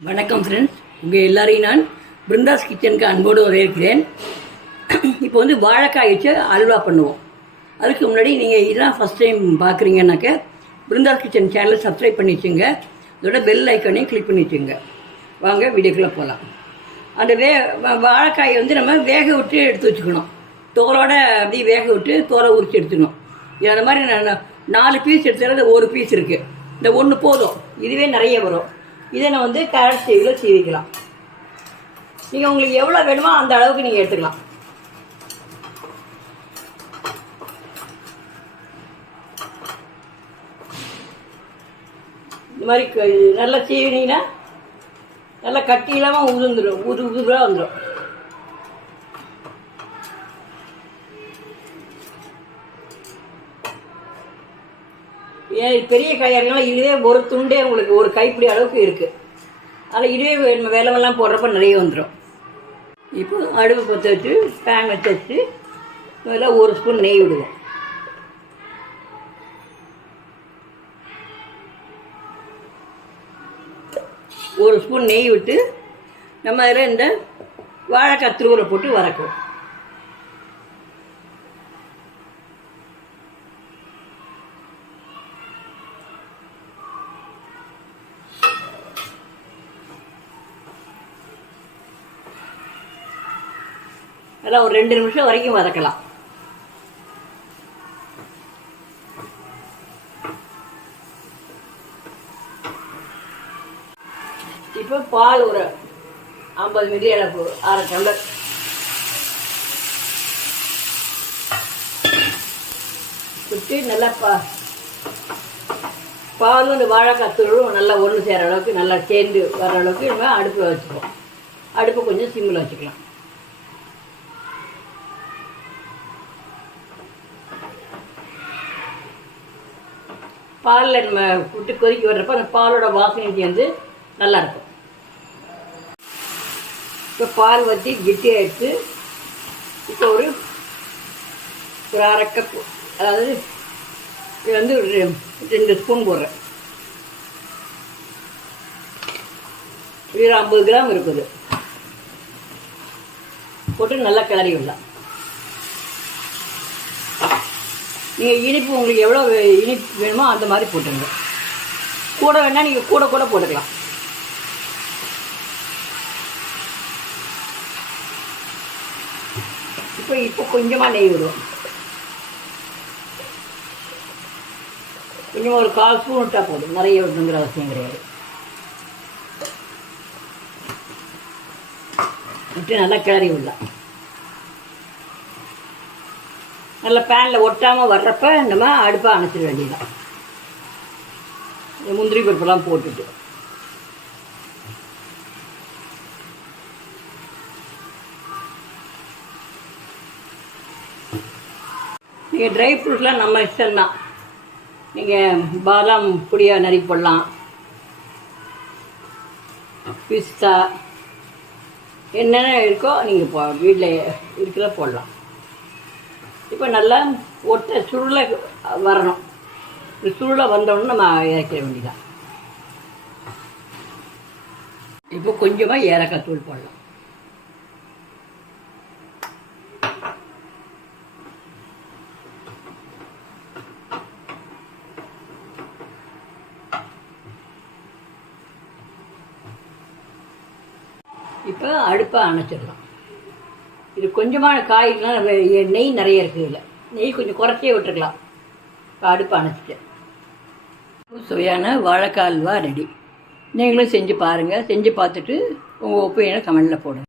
வணக்கம் ஃப்ரெண்ட்ஸ், உங்கள் எல்லாரையும் நான் பிருந்தாஸ் கிச்சனுக்கு அன்போடு வரவேற்கிறேன். இப்போ வாழைக்காய் வச்சு அல்வா பண்ணுவோம். அதுக்கு முன்னாடி நீங்கள் இதெல்லாம் ஃபஸ்ட் டைம் பார்க்குறீங்கன்னாக்க பிருந்தாஸ் கிச்சன் சேனலை சப்ஸ்கிரைப் பண்ணி வச்சுங்க. அதோட பெல் ஐக்கானையும் கிளிக் பண்ணி வச்சுங்க. வாங்க வீடியோக்குள்ளே போகலாம். அந்த வாழைக்காயை நம்ம வேக விட்டு எடுத்து வச்சுக்கணும். தோலோட அப்படியே வேக விட்டு தோலை உரிச்சு எடுத்துக்கணும். அந்த மாதிரி நான் 4 பீஸ் எடுத்துக்கிறது, 1 பீஸ் இருக்குது. இந்த 1 போதும், இதுவே நிறைய வரும். இதை நான் கேரட் சீவில் சீவிக்கலாம். நீங்கள் உங்களுக்கு எவ்வளோ வேணுமோ அந்த அளவுக்கு நீங்கள் எடுத்துக்கலாம். இந்த மாதிரி நல்லா சீவினீங்கன்னா நல்லா கட்டி இல்லாமல் உதிர்ந்துடும், உதுராக வந்துடும். பெரிய காய்கறிகள்லாம் இதுவே ஒரு துண்டே உங்களுக்கு ஒரு கைப்பிடி அளவுக்கு இருக்குது. அதில் இதுவே வெள்ளமெல்லாம் போடுறப்ப நிறைய வந்துடும். இப்போ அடுப்பு பற்ற வச்சு பேன் வச்சு அதில் 1 ஸ்பூன் நெய் விடுவோம். ஒரு ஸ்பூன் நெய் விட்டு நம்ம அதில் இந்த வாழைக்காய் துருவலை போட்டு வதக்குவோம். அதெல்லாம் ஒரு 2 நிமிஷம் வரைக்கும் வதக்கலாம். இப்போ பால் ஒரு 50 மில்லி அளவு, 1/2 டம்ளர் விட்டு நல்லா பாலும் இந்த வாழைக்காய் தூளும் நல்லா ஒன்று சேர அளவுக்கு நல்லா சேர்ந்து வர அளவுக்கு நம்ம அடுப்பில் வச்சுப்போம். அடுப்பு கொஞ்சம் சிம்மில் வச்சுக்கலாம். பாலில் நம்ம விட்டு கொதிக்க வர்றப்போ அந்த பாலோட வாசனை சேர்ந்து நல்லாயிருக்கும். இப்போ பால் வற்றி கெட்டியாகிடுச்சு. இப்போ ஒரு 1/2 கப், அதாவது இது ஒரு 2 ஸ்பூன் போடுறேன். இது 50 கிராம் இருக்குது. போட்டு நல்லா கிளறி விடலாம். நீங்கள் இனிப்பு உங்களுக்கு எவ்வளோ இனிப்பு வேணுமோ அந்த மாதிரி போட்டுருங்க. கூட வேணால் நீங்கள் கூட போட்டுக்கலாம். இப்போ கொஞ்சமாக நெய் விடுவோம். கொஞ்சமாக ஒரு 1/4 ஸ்பூன் விட்டால் போதும், நிறைய விடணுங்கிற அவசியம் கிடையாது. விட்டு நல்லா கிளறி விடலாம். நல்லா பேனில் ஒட்டாமல் வர்றப்ப நம்ம அடுப்பை அணைச்சிட வேண்டியதான். முந்திரி பருப்பெல்லாம் போட்டுட்டு நீங்கள் ட்ரை ஃப்ரூட்ஸ்லாம் நம்ம இஷ்டம்தான். நீங்கள் பாதாம் பொடியாக நறுக்கி போடலாம், பிஸ்தா என்னென்ன இருக்கோ நீங்கள் வீட்டில் இருக்கிறத போடலாம். இப்போ நல்லா சுருளை வரணும். சுருளை வந்தோடனே நம்ம இறக்கிற வேண்டியதான். இப்போ கொஞ்சமாக ஏலக்காய் தூள் போடலாம். இப்போ அடுப்பை அணைச்சிடலாம். இது கொஞ்சமான காய்கறிலாம் நெய் நிறைய இருக்குது. இதில் நெய் கொஞ்சம் குறைச்சே விட்டுருக்கலாம். இப்போ அடுப்பு அணைச்சிட்டேன். சுவையான வாழைக்காய் அல்வா ரெடி. நீங்களும் செஞ்சு பாருங்கள். செஞ்சு பார்த்துட்டு உங்கள் ஒப்பீனியனை கமெண்டில் போடுங்க.